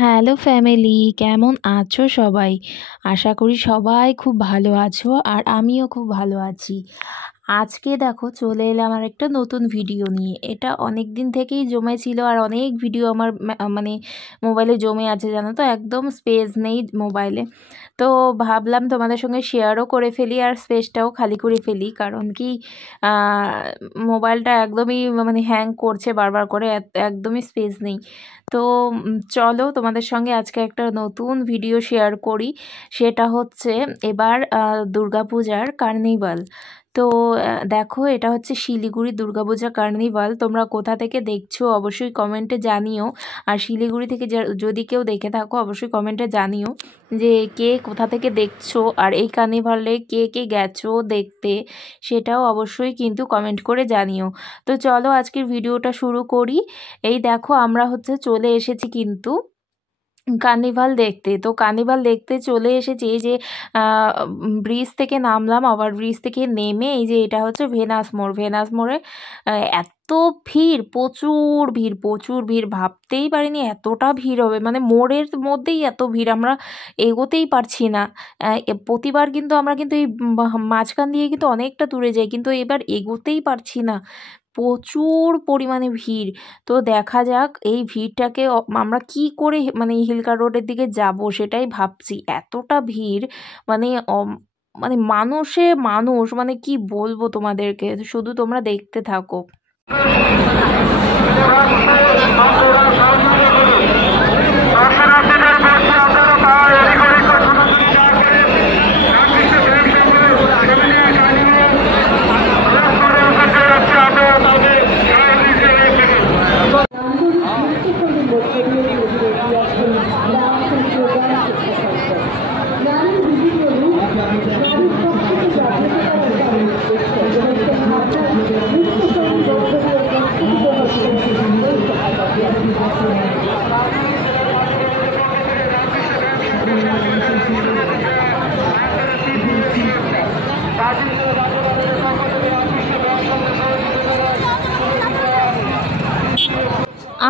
Hello family, কেমন আছো সবাই? আশা করি সবাই খুব ভালো আছো আর আমিও খুব ভালো আছি। আজকে দেখো চলে এলাম আর একটা নতুন ভিডিও নিয়ে। এটা অনেক দিন থেকেই জমেছিল আর অনেক ভিডিও আমার মানে মোবাইলে জমে আছে, জানো তো, একদম স্পেস নেই মোবাইলে। তো ভাবলাম তোমাদের সঙ্গে শেয়ারও করে ফেলি আর স্পেসটাও খালি করে ফেলি, কারণ কি মোবাইলটা একদমই মানে হ্যাং করছে বারবার করে, একদমই স্পেস নেই। তো চলো তোমাদের সঙ্গে আজকে একটা নতুন ভিডিও শেয়ার করি। সেটা হচ্ছে এবার দুর্গাপূজার কার্নিভাল। তো দেখো, এটা হচ্ছে শিলিগুড়ি দুর্গাপূজা কার্নিভাল। তোমরা কোথা থেকে দেখছো অবশ্যই কমেন্টে জানিও। আর শিলিগুড়ি থেকে যদি কেউ দেখে থাকো অবশ্যই কমেন্টে জানিও যে কে কোথা থেকে দেখছো, আর এই কার্নিভালে কে কে গেছো দেখতে সেটাও অবশ্যই কিন্তু কমেন্ট করে জানিও। তো চলো আজকের ভিডিওটা শুরু করি। এই দেখো আমরা হচ্ছে চলে এসেছি কিন্তু কার্নিভাল দেখতে। তো কার্নিভাল দেখতে চলে এসেছি। এই যে ব্রিজ থেকে নামলাম, ওভার ব্রিজ থেকে নেমে এই যে এটা হচ্ছে ভেনাস মোড়। ভেনাস মোড়ে এত ভিড়, প্রচুর ভিড়, প্রচুর ভিড়। ভাবতেই পারিনি এতটা ভিড় হবে, মানে মোড়ের মধ্যেই এত ভিড়, আমরা এগোতেই পারছি না। প্রতিবার কিন্তু আমরা কিন্তু এই মাঝখান দিয়ে কিন্তু অনেকটা দূরে যাই, কিন্তু এবার এগোতেই পারছি না, প্রচুর পরিমাণে ভিড়। তো দেখা যাক এই ভিড়টাকে আমরা কি করে মানে হিলকা রোডের দিকে যাব সেটাই ভাবছি। এতটা ভিড়, মানে মানে মানুষে মানুষ, মানে কি বলবো তোমাদেরকে, শুধু তোমরা দেখতে থাকো।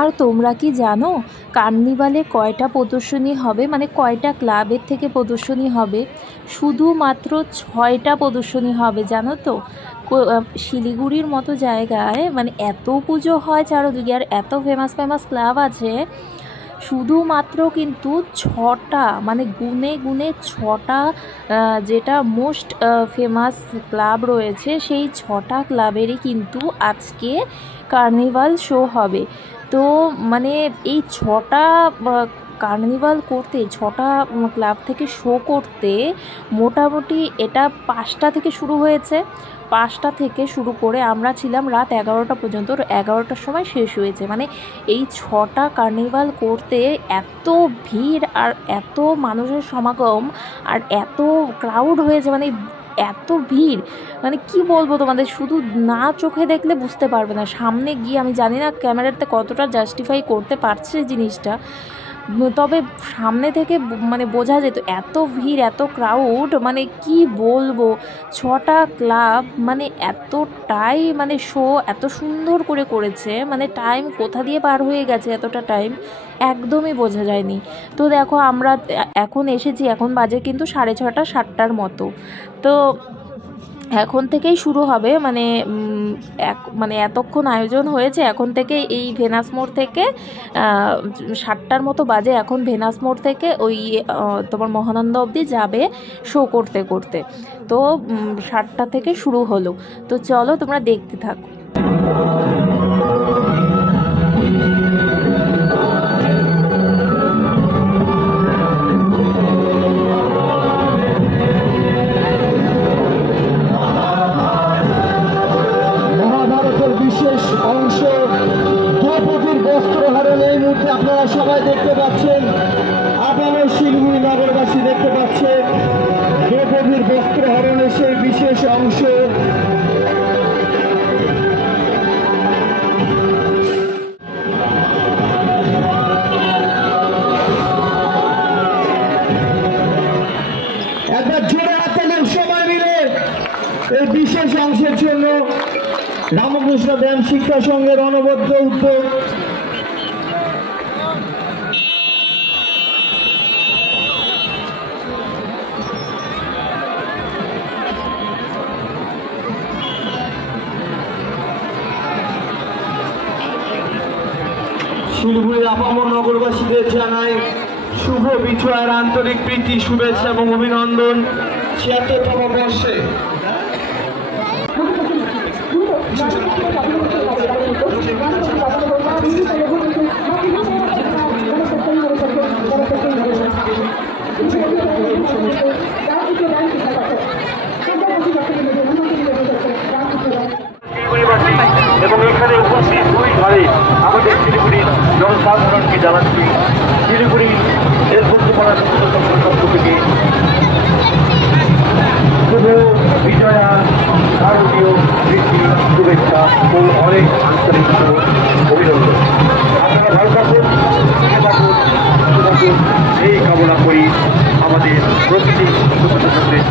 আর তোমরা কি জানো কার্নিভালে কয়টা প্রদর্শনী হবে, মানে কয়টা ক্লাবের থেকে প্রদর্শনী হবে? শুধুমাত্র 6টা প্রদর্শনী হবে, জানো তো। শিলিগুড়ির মতো জায়গায় মানে এত পুজো হয় চারদিকে, আর এত ফেমাস ফেমাস ক্লাব আছে, শুধুমাত্র কিন্তু 6টা, মানে গুনে গুনে 6টা যেটা মোস্ট ফেমাস ক্লাব রয়েছে সেই 6টা ক্লাবেরই কিন্তু আজকে কার্নিভাল শো হবে। তো মানে এই 6টা কার্নিভাল করতে, 6টা ক্লাব থেকে শো করতে মোটামুটি এটা 5টা থেকে শুরু হয়েছে। 5টা থেকে শুরু করে আমরা ছিলাম রাত 11টা পর্যন্ত, 11টার সময় শেষ হয়েছে। মানে এই 6টা কার্নিভাল করতে এত ভিড় আর এত মানুষের সমাগম আর এত ক্রাউড হয়েছে, মানে এত ভিড়, মানে কি বলবো তোমাদের, শুধু না চোখে দেখলে বুঝতে পারবে না। সামনে গিয়ে আমি জানি না ক্যামেরাতে কতটা জাস্টিফাই করতে পারছে জিনিসটা, তবে সামনে থেকে মানে বোঝা যেত এত ভিড়, এত ক্রাউড, মানে কি বলবো। 6টা ক্লাব মানে এতটাই মানে শো এত সুন্দর করে করেছে, মানে টাইম কোথা দিয়ে পার হয়ে গেছে এতটা টাইম একদমই বোঝা যায়নি। তো দেখো আমরা এখন এসেছি, এখন বাজে কিন্তু 6:30 7টার মতো। তো এখন থেকেই শুরু হবে, মানে মানে এতক্ষণ আয়োজন হয়েছে, এখন থেকে এই ভেনাস মোড় থেকে 7টার মতো বাজে, এখন ভেনাস মোড় থেকে ওই তোমার মহানন্দা অবধি যাবে শো করতে করতে। তো 7টা থেকে শুরু হলো। তো চলো তোমরা দেখতে থাকো। আপনারা সবাই দেখতে পাচ্ছেন, আপনারা শিলিগুড়ি নগরবাসী দেখতে পাচ্ছেন দ্রৌপদীর বস্ত্রহরণের সেই বিশেষ অংশ। একবার জোরে হাত তালেন সবাই মিলে এই বিশেষ অংশের জন্য। রামকৃষ্ণ ব্যায়াম শিক্ষা সংঘের অনবদ্য উদ্যোগ। শিলিগুড়ির আপামর নগরবাসীদের জানাই শুভ বিজয়ের আন্তরিক প্রীতি, শুভেচ্ছা এবং অভিনন্দন। ৭৬তম বর্ষে এবং এখানে উপস্থিত দুই ঘরে আমাদের শিলিগুড়ির জনসাধারণকে জানাচ্ছি শিলিগুড়ি এলপন্থপাড়া পক্ষ থেকে শুভ বিজয়া শারদীয় প্রীতি, শুভেচ্ছা ও অনেক আন্তরিক অভিনন্দন। আপনারা ভালো থাকুন, এই কামনা করি আমাদের প্রতিটি ছাত্রছাত্রীদের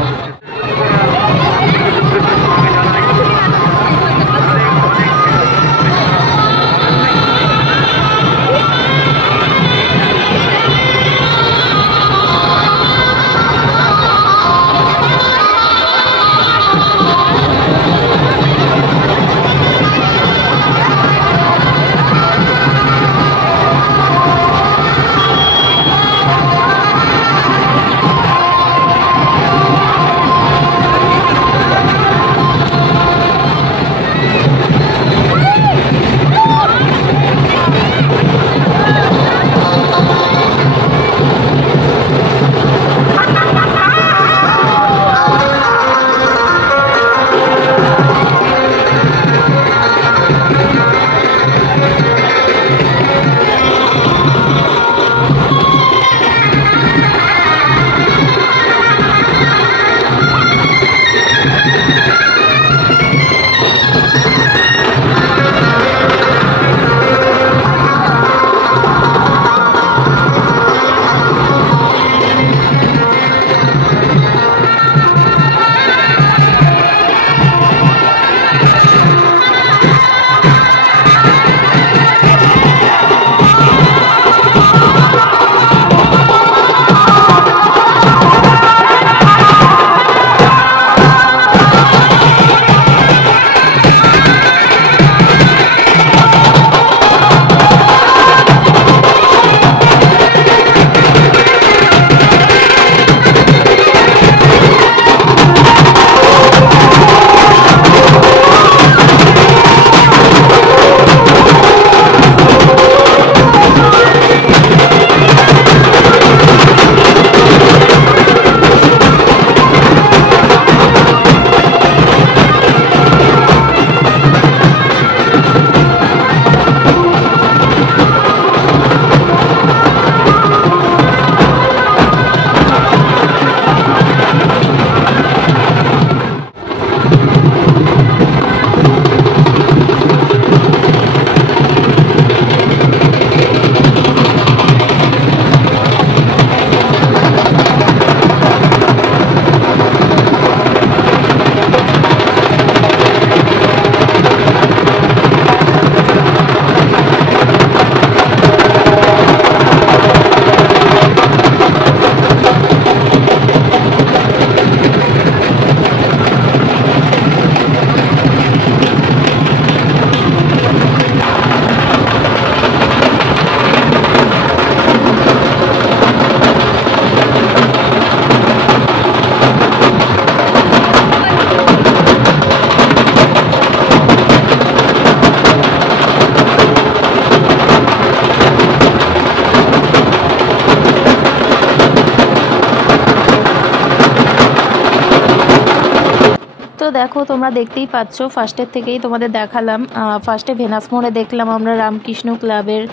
দেখো তোমরা দেখতেই পাচ্ছ, ফার্স্টের থেকেই তোমাদের দেখালাম। ফার্স্টে ভেনাস মোড়ে দেখলাম আমরা রামকৃষ্ণ ক্লাবের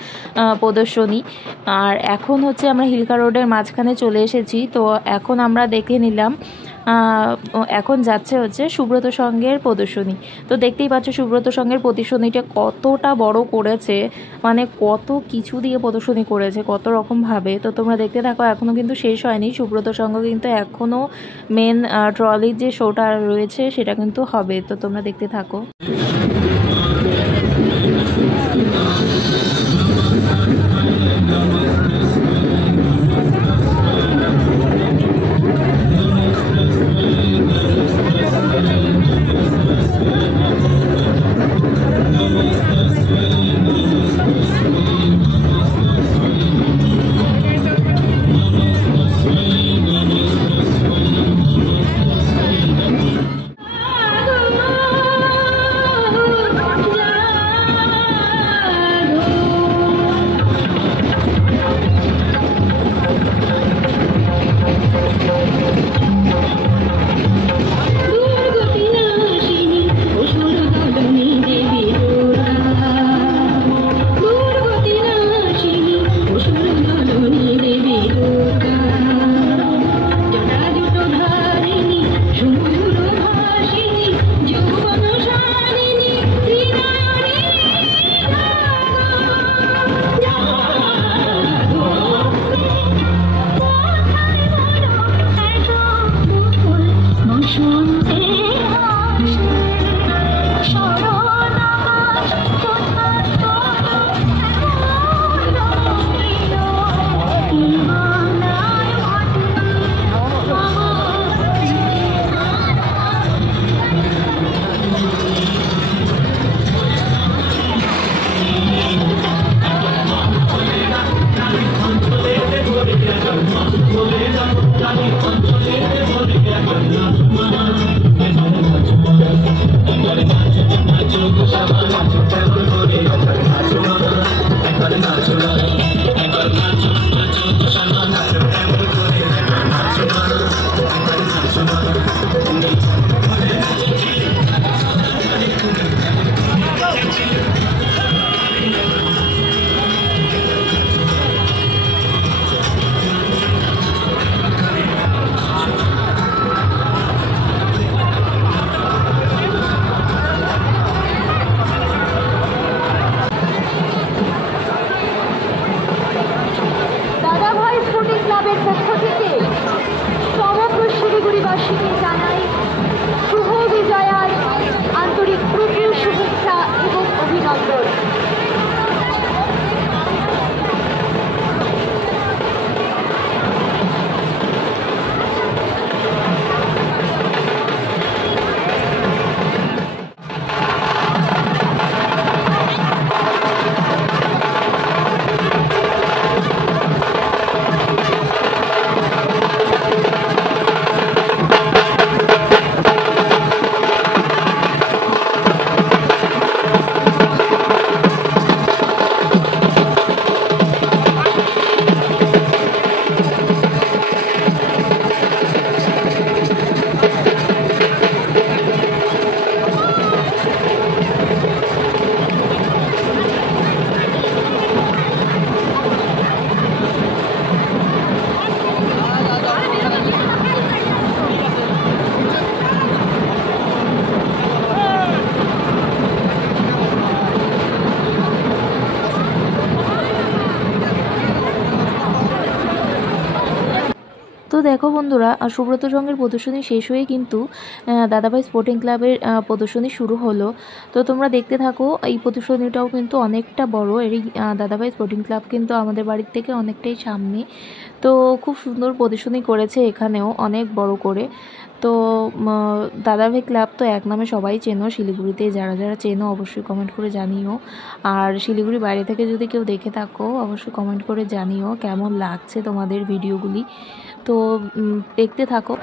প্রদর্শনী, আর এখন হচ্ছে আমরা হিলকা রোডের মাঝখানে চলে এসেছি। তো এখন আমরা দেখে নিলাম, এখন যাচ্ছে হচ্ছে সুব্রত সংঘের প্রদর্শনী। তো দেখতেই পাচ্ছ সুব্রত সংঘের প্রদর্শনীটা কতটা বড় করেছে, মানে কত কিছু দিয়ে প্রদর্শনী করেছে, কত রকমভাবে। তো তোমরা দেখতে থাকো, এখনও কিন্তু শেষ হয়নি। সুব্রত সংঘ কিন্তু এখনও মেন ট্রলির যে শোটা রয়েছে সেটা কিন্তু হবে। তো তোমরা দেখতে থাকো। দাদাভাই স্পোর্টিং ক্লাবের পক্ষ থেকে সমগ্র শিলিগুড়িবাসীকে জানাই শুভ বিজয়ার আন্তরিক প্রীতি, শুভেচ্ছা এবং অভিনন্দন। তো দেখো বন্ধুরা, সুব্রত সঙ্গের প্রদর্শনী শেষ হয়ে কিন্তু দাদাভাই স্পোর্টিং ক্লাবের প্রদর্শনী শুরু হলো। তো তোমরা দেখতে থাকো। এই প্রদর্শনীটাও কিন্তু অনেকটা বড়। এই দাদাভাই স্পোর্টিং ক্লাব কিন্তু আমাদের বাড়ির থেকে অনেকটাই সামনে। তো খুব সুন্দর প্রদর্শনী করেছে এখানেও অনেক বড় করে। তো দাদাভাই ক্লাব তো এক নামে সবাই চেনো শিলিগুড়িতে। যারা যারা চেনো অবশ্যই কমেন্ট করে জানিও। আর শিলিগুড়ি বাইরে থেকে যদি কেউ দেখে থাকো অবশ্যই কমেন্ট করে জানিও কেমন লাগছে তোমাদের ভিডিওগুলি। তো দেখতে থাকো।